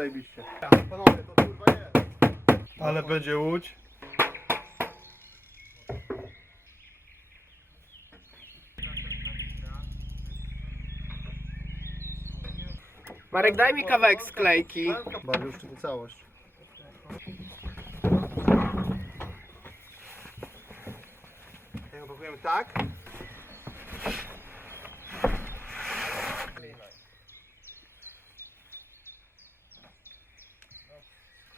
zajebiście. Panowie, to kurwa jest. Ale będzie łódź. Marek, daj mi kawałek sklejki. Bawię już tylko całość. Pakujemy tak?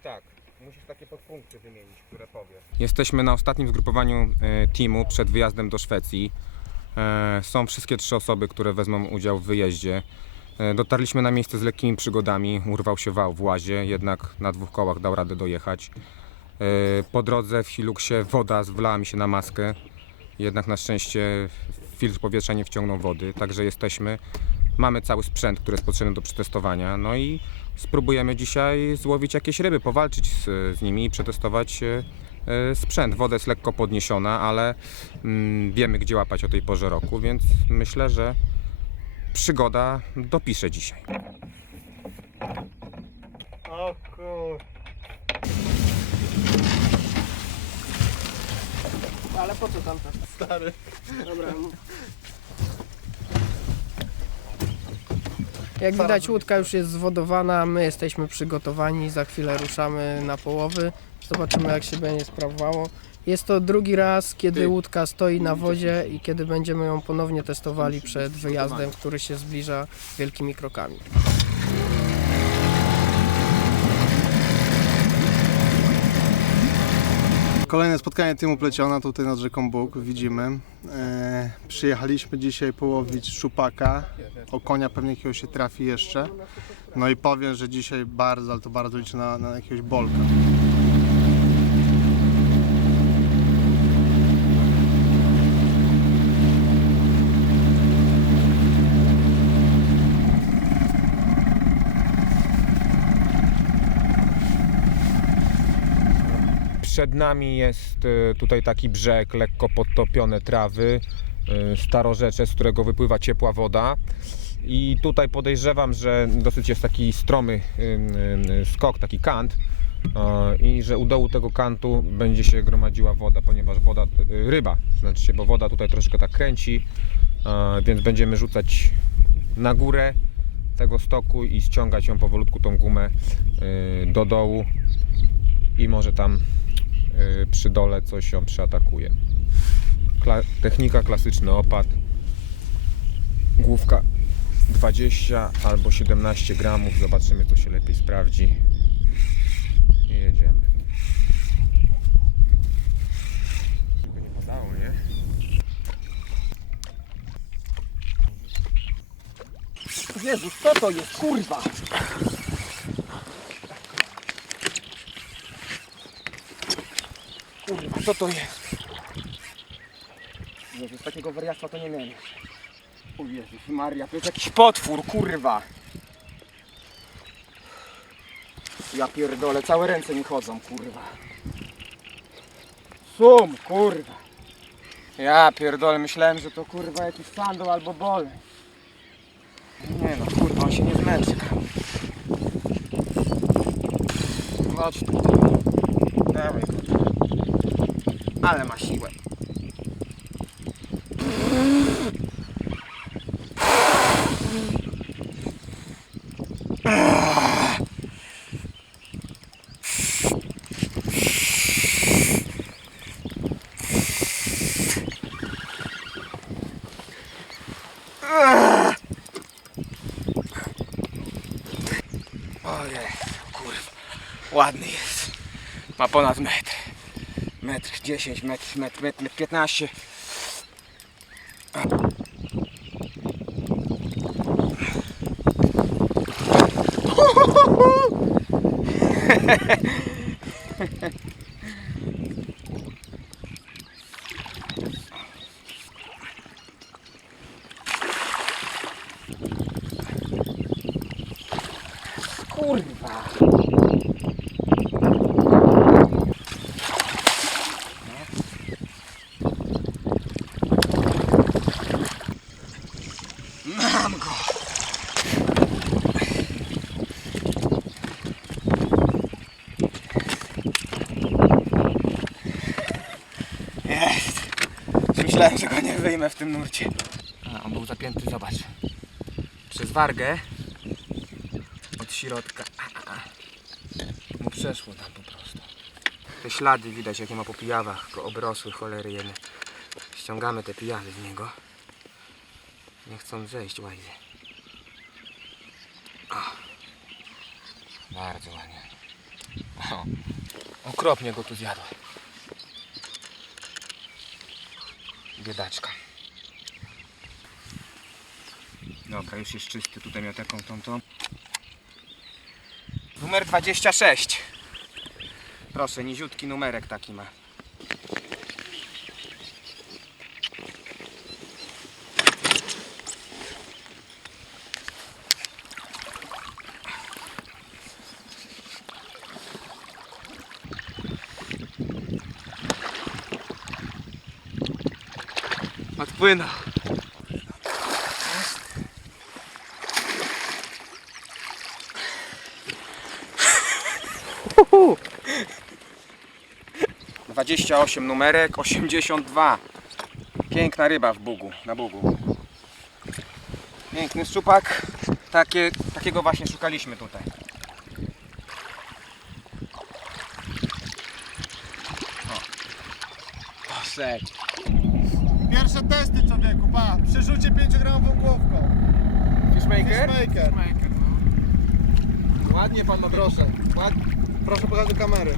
Tak. Musisz takie podpunkty wymienić, które powiesz. Jesteśmy na ostatnim zgrupowaniu e, teamu przed wyjazdem do Szwecji. E, Są wszystkie trzy osoby, które wezmą udział w wyjeździe. E, Dotarliśmy na miejsce z lekkimi przygodami. Urwał się wał w łazie, jednak na dwóch kołach dał radę dojechać. Po drodze w Hiluksie woda zwlała mi się na maskę. Jednak na szczęście filtr powietrza nie wciągnął wody, także jesteśmy. Mamy cały sprzęt, który jest potrzebny do przetestowania. No i spróbujemy dzisiaj złowić jakieś ryby, powalczyć z, z nimi i przetestować e, e, sprzęt. Woda jest lekko podniesiona, ale mm, wiemy gdzie łapać o tej porze roku, więc myślę, że przygoda dopisze dzisiaj. O kur... Ale po co tam to? Stary. Dobra. Jak widać łódka już jest zwodowana, my jesteśmy przygotowani, za chwilę ruszamy na połowy. Zobaczymy jak się będzie sprawowało. Jest to drugi raz, kiedy łódka stoi na wodzie i kiedy będziemy ją ponownie testowali przed wyjazdem, który się zbliża wielkimi krokami. Kolejne spotkanie teamu pleciona tutaj nad rzeką Bóg, widzimy. E, przyjechaliśmy dzisiaj połowić szupaka. O konia pewnie jakiegoś się trafi jeszcze. No i powiem, że dzisiaj bardzo, ale to bardzo liczę na, na jakiegoś bolka. Przed nami jest e, tutaj taki brzeg, lekko podtopione trawy, e, starorzecze, z którego wypływa ciepła woda. I tutaj podejrzewam, że dosyć jest taki stromy skok, taki kant e, i że u dołu tego kantu będzie się gromadziła woda, ponieważ woda, y, ryba, znaczy się, bo woda tutaj troszkę tak kręci, e, więc będziemy rzucać na górę tego stoku i ściągać ją powolutku tą gumę do dołu i może tam przy dole coś ją przyatakuje. Kla- technika klasyczny opad. Główka 20 albo 17 gramów. Zobaczymy co się lepiej sprawdzi. I jedziemy. Żeby nie padało, nie? Jezus, co to jest, kurwa? Kurwa, co to jest? Jezus, takiego wariactwa to nie miałem. O Jezus Maria, to jest jakiś potwór, kurwa. Ja pierdolę, całe ręce mi chodzą, kurwa. Sum, kurwa. Ja pierdolę, myślałem, że to kurwa jakiś sandał albo bol. Nie no, kurwa, on się nie zmęczy. Chodź tu. Dawaj go ale ma siłę. Ojej, kurwa, ładny jest. Ma ponad metr. Metr 10, metr, metr, metr, metr 15. Kurwa. Mam go. Jest. Myślałem, że go nie wyjmę w tym nurcie. A, on był zapięty, zobacz. Przez wargę od środka. Mu przeszło tam po prostu. Te ślady widać, jakie ma po pijawach, go obrosły cholery jedne. Ściągamy te pijawy z niego. Nie chcą zejść łajzy. Bardzo ładnie. O. Okropnie go tu zjadły. Biedaczka. Dobra, już jest czysty. Tutaj miał taką tą tą. Numer 26. Proszę, niziutki numerek taki ma. Odpłynął. Dwadzieścia osiem numerek, osiemdziesiąt dwa. Piękna ryba w Bugu, na Bugu. Piękny szczupak. Takie, takiego właśnie szukaliśmy tutaj. O. Poszedł. Pierwsze testy człowieku, pa, przy rzucie 5 gramową główką. Fishmaker? Fishmaker. Ładnie panowie. Proszę. Ładnie. Proszę pokazać do kamery.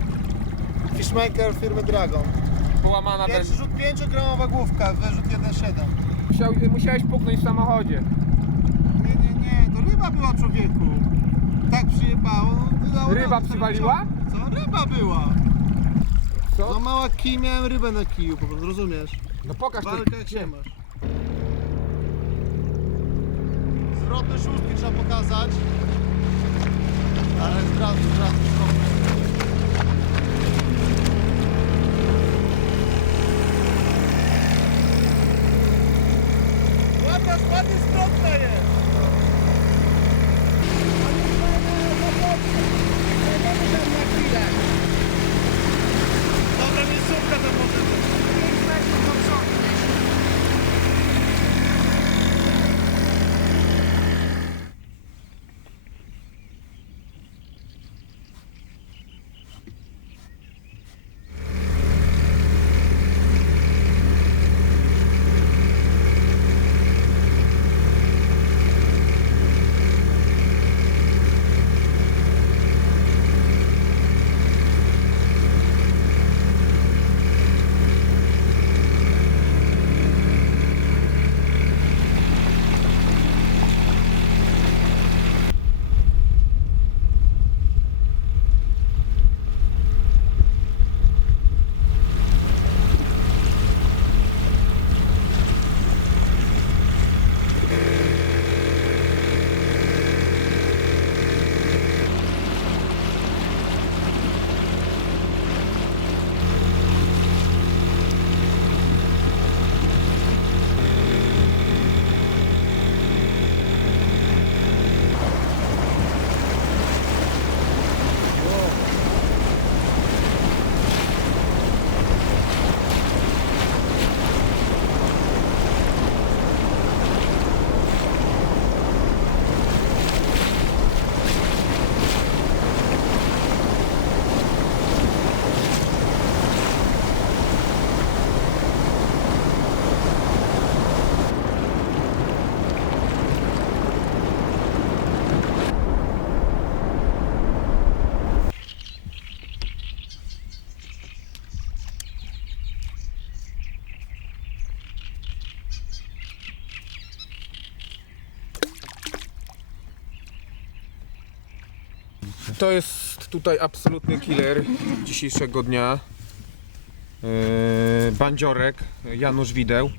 Fishmaker firmy Dragon. Połamana bez... Pierwszy rzut 5 gramowa główka, wyrzut 1,7. Musiał, musiałeś puknąć w samochodzie. Nie, nie, nie, to ryba była człowieku. Tak przyjebało. no, to dało Ryba radę. przywaliła? Co? Ryba była. Co? No mała kij, miałem rybę na kiju, po prostu, rozumiesz? No pokaż Walka jak się masz. Zwrotne szóstki trzeba pokazać. Ale zdradzę, zdradzę, zwrotne. Ładna, ładnie zwrotna jest. To jest tutaj absolutny killer dzisiejszego dnia. Yy, bandziorek Janusz Wideł.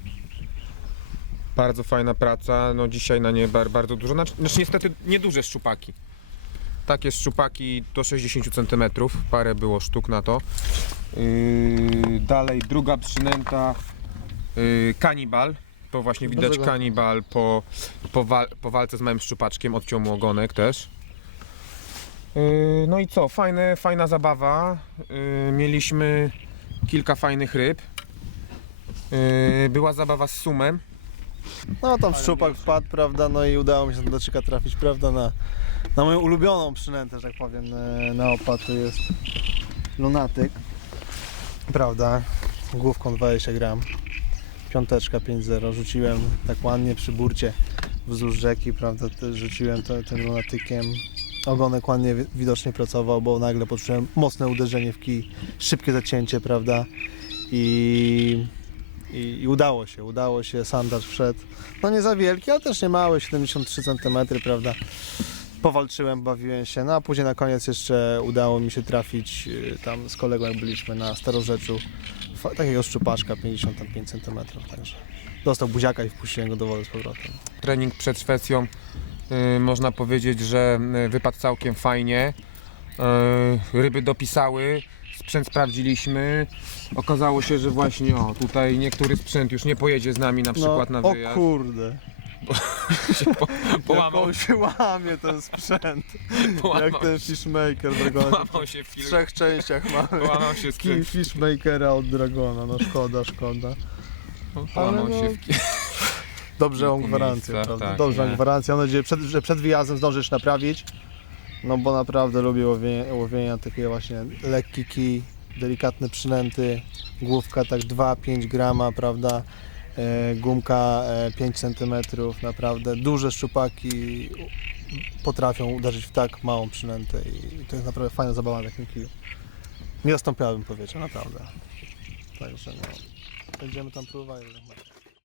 Bardzo fajna praca. No dzisiaj na nie bar- bardzo dużo. Znaczy, znaczy niestety nieduże szczupaki. Takie szczupaki do 60 cm. Parę było sztuk na to. Yy, dalej druga przynęta yy, kanibal. To właśnie widać kanibal po, po, wal, po walce z małym szczupaczkiem. Odciął mu ogonek też. Yy, No i co, fajne, fajna zabawa. Yy, Mieliśmy kilka fajnych ryb. Yy, Była zabawa z sumem. No tam szczupak wpadł, prawda, no i udało mi się do doczyka trafić, prawda, na, na moją ulubioną przynętę, że tak powiem, na opad to jest lunatyk, prawda, główką 20 gram, piąteczka 5.0, rzuciłem tak ładnie przy burcie wzdłuż rzeki, prawda, rzuciłem to, tym lunatykiem, ogonek ładnie wi- widocznie pracował, bo nagle poczułem mocne uderzenie w kij, szybkie zacięcie, prawda, i i, i udało się, udało się, sandacz wszedł. No nie za wielki, ale też nie mały, 73 cm, prawda. Powalczyłem, bawiłem się, no a później na koniec jeszcze udało mi się trafić y, tam z kolegą jak byliśmy na Starorzeczu, takiego szczupaczka 55 cm, także dostał buziaka i wpuściłem go do wody z powrotem. Trening przed Szwecją. Yy, Można powiedzieć, że yy, wypadł całkiem fajnie. Yy, Ryby dopisały. Sprzęt sprawdziliśmy. Okazało się, że właśnie o, tutaj niektóry sprzęt już nie pojedzie z nami na przykład no, na o wyjazd. kurde, się po, połamał, się łamie ten sprzęt, połamał, jak ten fishmaker Dragona. połamał się w W trzech częściach mamy. połamał się, z, Fishmakera od Dragona, no szkoda, szkoda. połamał się no, w. Dobrze kilku gwarancję, miejscach, prawda? tak, Dobrze nie? mam gwarancję. Mam nadzieję, przed, że przed wyjazdem zdążysz naprawić. No bo naprawdę lubię łowienie, łowienia takie właśnie lekki kij, delikatne przynęty, główka tak 2-5 grama, prawda? E, gumka e, 5 cm, naprawdę duże szczupaki potrafią uderzyć w tak małą przynętę i, i to jest naprawdę fajna zabawa na takim kiju. Nie zastąpiałbym powiedział, naprawdę. Także no, będziemy tam próbowali.